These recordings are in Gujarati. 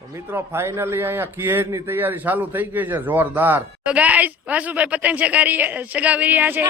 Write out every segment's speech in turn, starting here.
મિત્રો ફાઇનલી અહીંયા ખીહેરની તૈયારી ચાલુ થઈ ગઈ છે જોરદાર. તો ગાઈસ વાસુભાઈ પતંગ ચગાવી રહ્યા છે.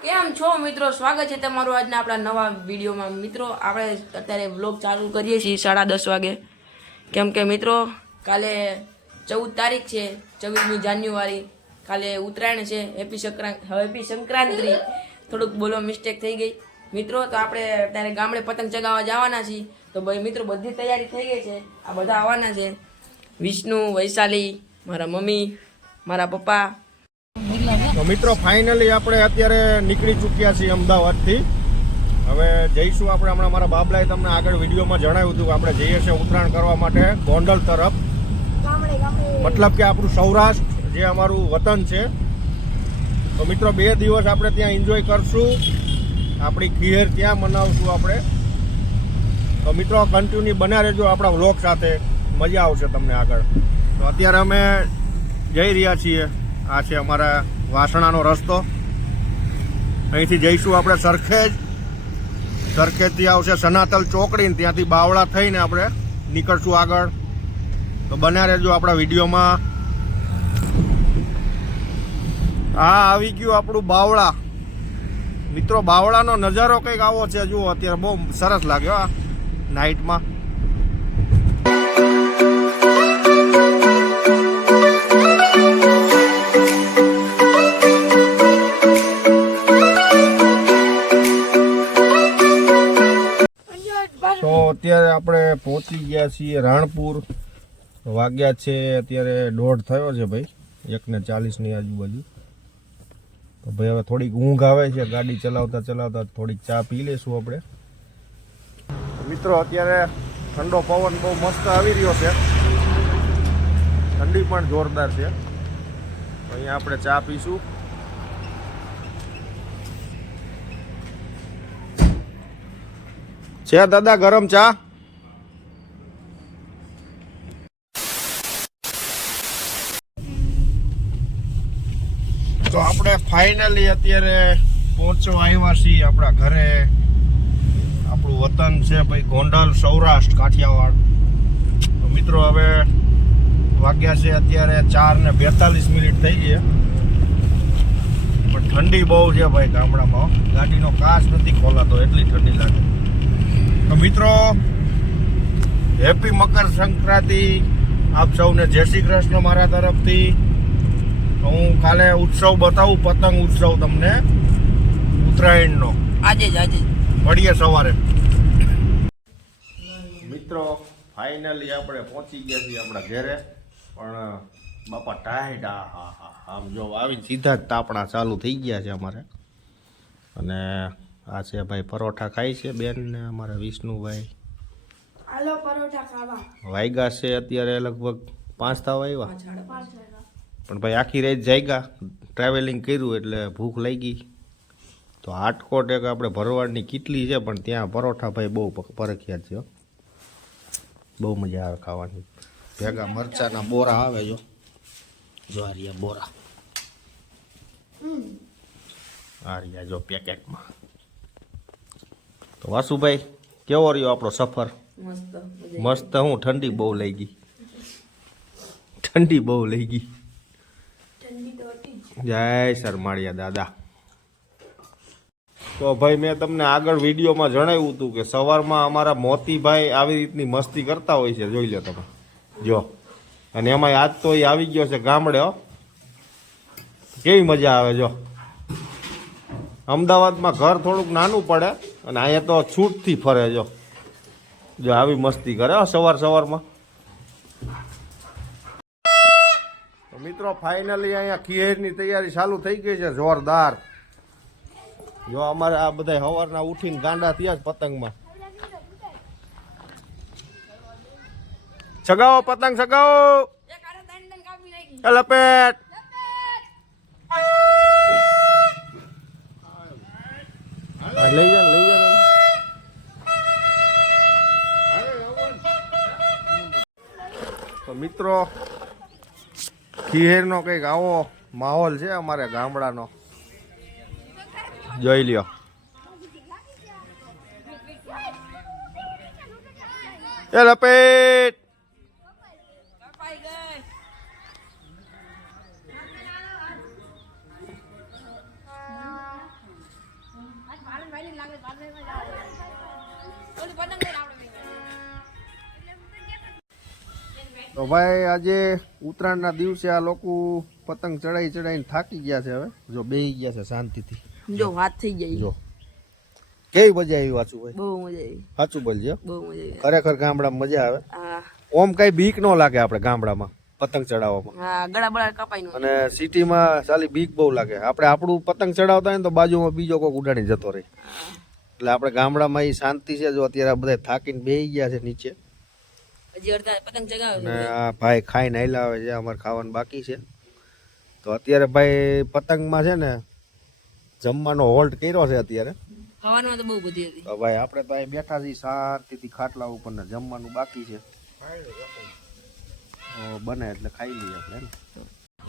કેમ છો મિત્રો, સ્વાગત છે તમારું આજના આપણા નવા વિડીયોમાં. મિત્રો આપણે અત્યારે વ્લોગ ચાલુ કરીએ છીએ 10:30 વાગે, કેમ કે મિત્રો કાલે 14 તારીખ છે, 24મી જાન્યુઆરી. કાલે ઉત્તરાયણ છે. હેપી સંક્રાંતિ. થોડુંક બોલો મિસ્ટેક થઈ ગઈ મિત્રો. તો આપણે અત્યારે ગામડે પતંગ ચગાવવા જવાના છીએ. તો ભાઈ મિત્રો બધી તૈયારી થઈ ગઈ છે. આ બધા આવવાના છે. વિષ્ણુ, વૈશાલી, મારા મમ્મી, મારા પપ્પા. તો મિત્રો ફાઇનલી આપણે અત્યારે નીકળી ચૂક્યા છીએ અમદાવાદથી. હવે જઈશું આપણે. હમણાં મારા બાબલાએ તમને આગળ વિડીયોમાં જણાવ્યું હતું કે આપણે જઈએ છીએ ઉત્તરાયણ કરવા માટે ગોંડલ તરફ. મતલબ કે આપણું સૌરાષ્ટ્ર જે અમારું વતન છે. તો મિત્રો 2 દિવસ આપણે ત્યાં એન્જોય કરશું. આપણી ખીહેર ત્યાં મનાવશું આપણે. તો મિત્રો કન્ટિન્યુ બન્યા રહેજો આપણા વ્લોગ સાથે, મજા આવશે તમને આગળ. તો અત્યારે અમે જઈ રહ્યા છીએ. આ છે અમારા વાસણાનો રસ્તો. અહીંથી જઈશું આપણે સરખેજથી આવશે સનાતલ ચોકડી, ત્યાંથી બાવળા થઈને આપણે નીકળશું આગળ. તો બન્યા રહેજો આપણા વિડીયોમાં. હા, આવી ગયું આપણું બાવળા. મિત્રો બાવળાનો નજારો કંઈક આવો છે. જુઓ અત્યારે બહુ સરસ લાગ્યો આ નાઇટમાં. તો અત્યારે આપણે પહોંચી ગયા છીએ રાણપુર. વાગ્યા છે અત્યારે 1:30 થયો છે ભાઈ, 1:40ની આજુબાજુ. તો ભાઈ હવે થોડીક ઊંઘ આવે છે. ગાડી ચલાવતા ચલાવતા થોડીક ચા પી લઈશું આપણે. મિત્રો અત્યારે ઠંડો પવન બહુ મસ્ત આવી રહ્યો છે. ઠંડી પણ જોરદાર છે. અહીંયા આપણે ચા પીશું. છે દાદા ગરમ ચા? તો આપણે ફાઇનલી અત્યારે પહોંચવા આવ્યા છીએ આપણા ઘરે. આપણું વતન છે ભાઈ ગોંડલ, સૌરાષ્ટ્ર, કાઠિયાવાડ. તો મિત્રો હવે વાગ્યા છે અત્યારે 4:42 થઈ છે. પણ ઠંડી બહુ છે ભાઈ ગામડામાં. ગાડીનો કાચ નથી ખોલાતો, એટલી ઠંડી લાગે. તો મિત્રો હેપી મકર સંક્રાંતિ આપ સૌને. જય શ્રી કૃષ્ણ મારા તરફથી. હું કાલે ઉત્સવ બતાવું, પતંગ ઉત્સવ તમને, ઉત્તરાયણનો. આજે મળીએ સવારે. મિત્રો ફાઇનલી આપણે પહોંચી ગયા છીએ આપણા ઘરે. પણ બાપા ટાઈટ. આમ જો આવીને સીધા જ તાપણા ચાલુ થઈ ગયા છે અમારે. અને આ છે ભાઈ પરોઠા ખાય છે બેન ને અમારા વિષ્ણુભાઈ. હાલો પરોઠા ખાવા. વાગ્યા છે અત્યારે લગભગ 5 થવા આવ્યા. પણ ભાઈ આખી રાત જાગ્યા, ટ્રાવેલિંગ કર્યું એટલે ભૂખ લાગી. તો હાટકોટ એક આપણે ભરવાડની કીટલી છે, પણ ત્યાં પરોઠા ભાઈ બહુ પરખ્યાત છે. બહુ મજા આવે ખાવાની. ભેગા મરચાના બોરા આવે. જો આર્યા બોરા, આર્યા જો પેકેટમાં. તો વાસુભાઈ કેવો રહ્યો આપણો સફર? મસ્ત. હું ઠંડી બહુ લઈ ગઈ. જય શરમાળિયા દાદા. તો ભાઈ મેં તમને આગળ વિડીયોમાં જણાવ્યું હતું કે સવારમાં અમારા મોતીભાઈ આવી રીતની મસ્તી કરતા હોય છે. જોઈ લો તમે જો. અને એમાં આજ તો એ આવી ગયો છે ગામડે. કેવી મજા આવે. જો અમદાવાદમાં ઘર થોડુંક નાનું પડે અને અહીંયા તો છૂટથી ફરે. જો આવી મસ્તી કરે સવારમાં. મિત્રો ફાઇનલી અહીંયા ખીહેરની તૈયારી ચાલુ થઈ ગઈ છે જોરદાર. જો અમારે આ બધા સવારના ઉઠીને ગાંડા થયા પતંગમાં. ચગાવો પતંગ, ચગાવો. લપેટ. લઈ જા. તો મિત્રો ખીહેરનો કંઈક આવો માહોલ છે અમારે ગામડાનો. જોઈ લ્યો. એ લપેટ. કપાઈ ગઈ. તો ભાઈ આજે ઉત્તરાયણના દિવસે આ લોકો પતંગ ચડાઈને થાકી ગયા છે. હવે જો બેહી ગયા છે શાંતિથી. જો વાત થઈ ગઈ. જો કેવી મજા આવી વાંચું ભાઈ. બહુ મજા આવી. સાચું બોલજો. બહુ મજા આવી. ખરેખર ગામડામાં મજા આવે. હા ઓમ કઈ બીક ન લાગે આપણે ગામડામાં પતંગ ચડાવવામાં. હા ગળા બળા કપાઈ નો. અને સિટીમાં સાલી બીક બહુ લાગે. આપણે આપણું પતંગ ચડાવતા હોય ને તો બાજુમાં બીજો કોઈક ઉડાડી જતો રહે. એટલે આપણે ગામડામાં એ શાંતિ છે. જો અત્યારે બધા થાકીને બેહી ગયા છે નીચે. હજી અડધા પતંગ ચગાવે અને આ ભાઈ ખાઈને આયલા આવે છે. અમારે ખાવાનું બાકી છે. તો અત્યારે ભાઈ પતંગમાં છે ને જમવાનો હોલ્ટ કર્યો છે અત્યારે. ખાવાનું તો બહુ બધી હતી. તો ભાઈ આપણે તો અહીં બેઠા છીએ શાંતિથી ખાટલા ઉપર ને જમવાનું બાકી છે. બને એટલે ખાઈ લઈએ આપણે.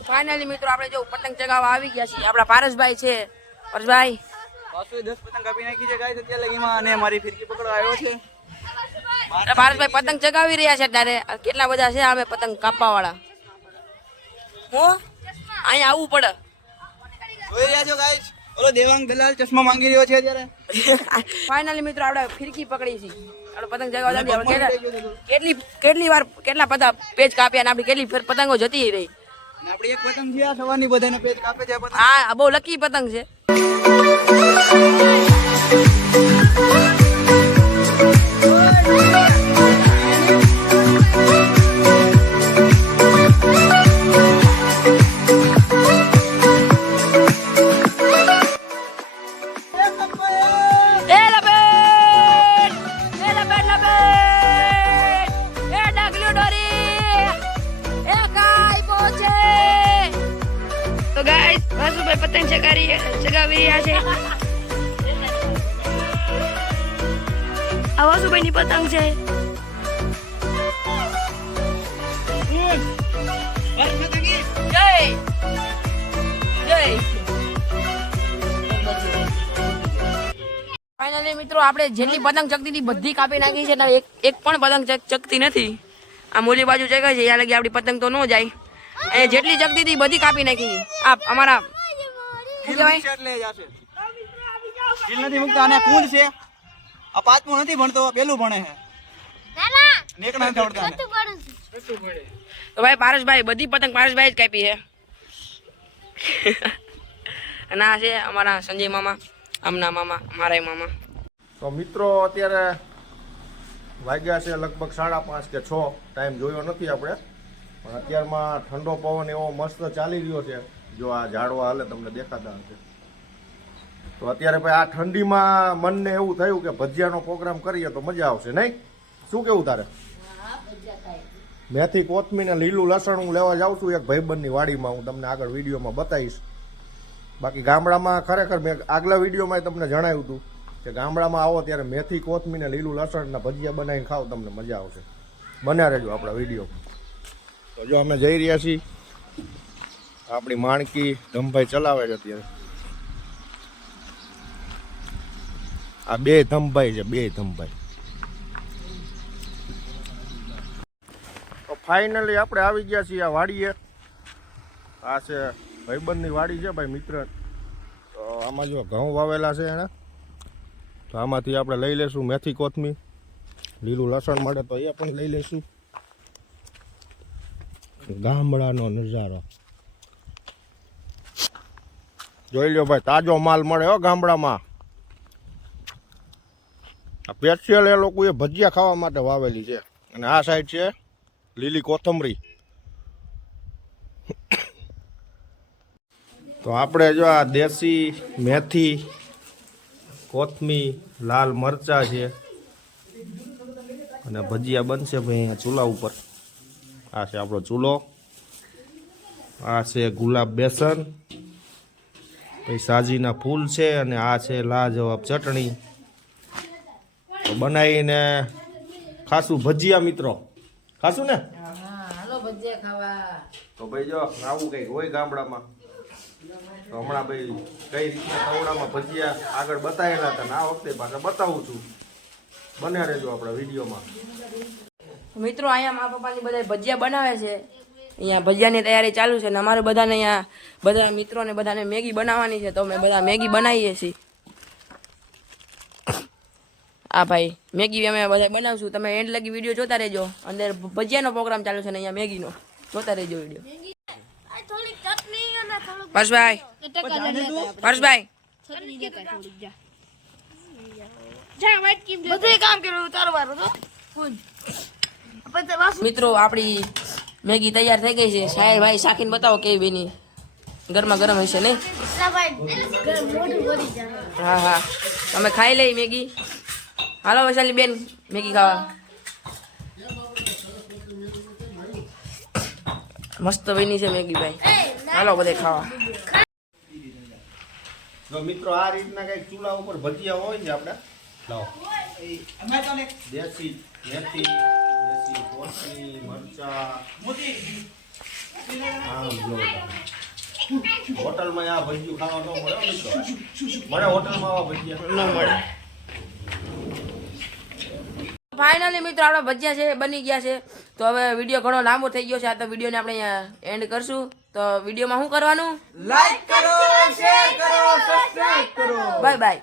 ફાઇનલી મિત્રો આપણે જો પતંગ ચગાવવા આવી ગયા છીએ. આપણા પારસભાઈ છે. પારસભાઈ 10 પતંગ કાપી નાખી છે ગાઈસ અત્યારે લગીમાં અને મારી ફિરકી પકડવા આવ્યો છે. પારસભાઈ પતંગ ચગાવી રહ્યા છે ત્યારે કેટલા બધા છે અમે પતંગ કાપવા વાળા. હું અહીંયા આવવું પડે. જોઈ રહ્યા છો ગાઈસ ઓલો દેવાંગ દલાલ ચશ્મા માંગી રહ્યો છે અત્યારે. ફાઇનલી મિત્રો આપણે ફિરકી પકડી છે. આપણે પતંગ ચગાવવા કેટલી વાર કેટલા બધા પેજ કાપ્યા અને આપણી કેટલી પતંગો જતી રહી. અને આપણી એક પતંગ છે આ સવારની બધાને પેજ કાપે છે પતંગ. હા બહુ લકી પતંગ છે. તો ગાઈસ વાસુભાઈ પતંગ ચગાવી રહ્યા છે. આ વાસુભાઈ ની પતંગ છે. જય જય. ફાઇનલી મિત્રો આપણે જેટલી પતંગ ચકતી હતી બધી કાપી નાખી છે. એક પણ પતંગ ચકતી નથી. આ મોલી બાજુ ચગાવે છે. ત્યાં લગી આપણી પતંગ તો ન જાય. અને જેટલી ચકતી હતી બધી કાપી નાખી. આ અમારા શું કહેવાય એટલે જાશે ઢીલ નથી મુકતા અને કુંડ છે. આ પાંચમું નથી ભણતો પેલું ભણે છે. નેકડા નથી આવડતા આને. તો ભાઈ પારસભાઈ બધી પતંગ પારસભાઈ જ કાપી છે. અને આ છે અમારા સંજય મામા, આમના મામા, મારા મામા. તો મિત્રો અત્યારે વાગ્યા છે લગભગ 5:30 કે 6. ટાઈમ જોયો નથી આપણે. પણ અત્યારમાં ઠંડો પવન એવો મસ્ત ચાલી રહ્યો છે. જો આ ઝાડવા હાલે તમને દેખાતા હશે. તો અત્યારે ભાઈ આ ઠંડીમાં મનને એવું થયું કે ભજીયાનો પ્રોગ્રામ કરીએ તો મજા આવશે નહીં? શું કેવું તારે? મેથી કોથમીર ને લીલું લસણ હું લેવા જાઉં છું એક ભાઈબંધની વાડીમાં. હું તમને આગળ વિડીયોમાં બતાવીશ. બાકી ગામડામાં ખરેખર મેં આગલા વિડીયોમાં તમને જણાવ્યું હતું કે ગામડામાં આવો ત્યારે મેથી કોથમીર ને લીલું લસણના ભજીયા બનાવીને ખાવ તમને મજા આવશે. બન્યા રહેજો આપણા વિડીયો. તો જો અમે જઈ રહ્યા છીએ. આપણી માણકી ધમભાઈ ચલાવે છે અત્યારે. આ 2 ધમભાઈ છે, 2 ધમભાઈ. તો ફાઇનલી આપણે આવી ગયા છીએ આ વાડીએ. આ છે ભાઈબંધની વાડી છે ભાઈ મિત્ર. તો આમાં જો ઘઉં વાવેલા છે એને. તો આમાંથી આપણે લઈ લેશું મેથી કોથમીર, લીલું લસણ મળે તો એ પણ લઈ લેશું. ગામડાનો નજારો જોઈ લ્યો ભાઈ. તાજો માલ મળે હો ગામડામાં. આ પેશિયલ એ લોકોએ ભજીયા ખાવા માટે વાવેલી છે. અને આ સાઈડ છે લીલી કોથમરી. તો આપણે જો આ દેશી મેથી કોથમીર, લાલ મરચા છે અને ભજીયા બનશે ભાઈ અહીંયા ચૂલા ઉપર. આ છે આપણો ચૂલો. આ છે ગુલાબ બેસન, પછી સાજીના ફૂલ છે અને આ છે લાજવાબ ચટણી. તો બનાવીને ખાસું ભજીયા મિત્રો. ખાસું ને? હાલો ભજીયા ખાવા. તો ભાઈ જો આવું કંઈક હોય ગામડામાં. તો હમણાં ભાઈ કઈ રીતના કવડામાં ભજીયા આગળ બતાવેલા હતા ને આ વખતે પાછા બતાવું છું. બન્યા રહેજો આપણા વિડીયોમાં. મિત્રો અહીંયા મારા પપ્પાની બધા ભજીયા બનાવે છે. અહીંયા ભજીયાની તૈયારી ચાલુ છે ને અમારે બધાને અહીંયા બધા મિત્રોને બધાને મેગી બનાવવાની છે તો અમે બધા મેગી બનાવીએ છીએ. આ ભાઈ મેગી અમે બધા બનાવશું. તમે એન્ડ લગી વિડીયો જોતા રહેજો. અંદર ભજીયાનો પ્રોગ્રામ ચાલુ છે ને અહીંયા મેગીનો જોતા રહેજો વિડીયો. પર્શભાઈ પર્શભાઈ મિત્રો આપણી મેગી તૈયાર થઈ ગઈ છે. સાહેબ ભાઈ શાકીને બતાવો કેવી બની. ગરમા ગરમ હશે ને? હા હા અમે ખાઈ લઈ મેગી. હાલો વૈશાલી બેન મેગી ખાવા. મસ્ત બની છે મેગી ભાઈ. હાલો બધે ખાવા. તો મિત્રો આ રીતના કઈક ચૂલા ઉપર ભજીયા હોય છે આપણે લાવો દેશી મેથી દેશી કોથળી મરચા આમ જો હોટલમાં આ ભજીયું ખાવા ન મળે હો મિત્રો. મને હોટલમાં આવા ભજીયા ન મળે. ફાઇનલી મિત્રો આપણા ભજીયા છે બની ગયા છે. તો હવે વિડીયો ઘણો લાંબો થઈ ગયો છે. આ તો વિડીયોને આપણે અહીંયા એન્ડ કરશું. તો વિડીયોમાં શું કરવાનું? લાઈક કરો, શેર કરો, સબસ્ક્રાઇબ કરો. Bye bye.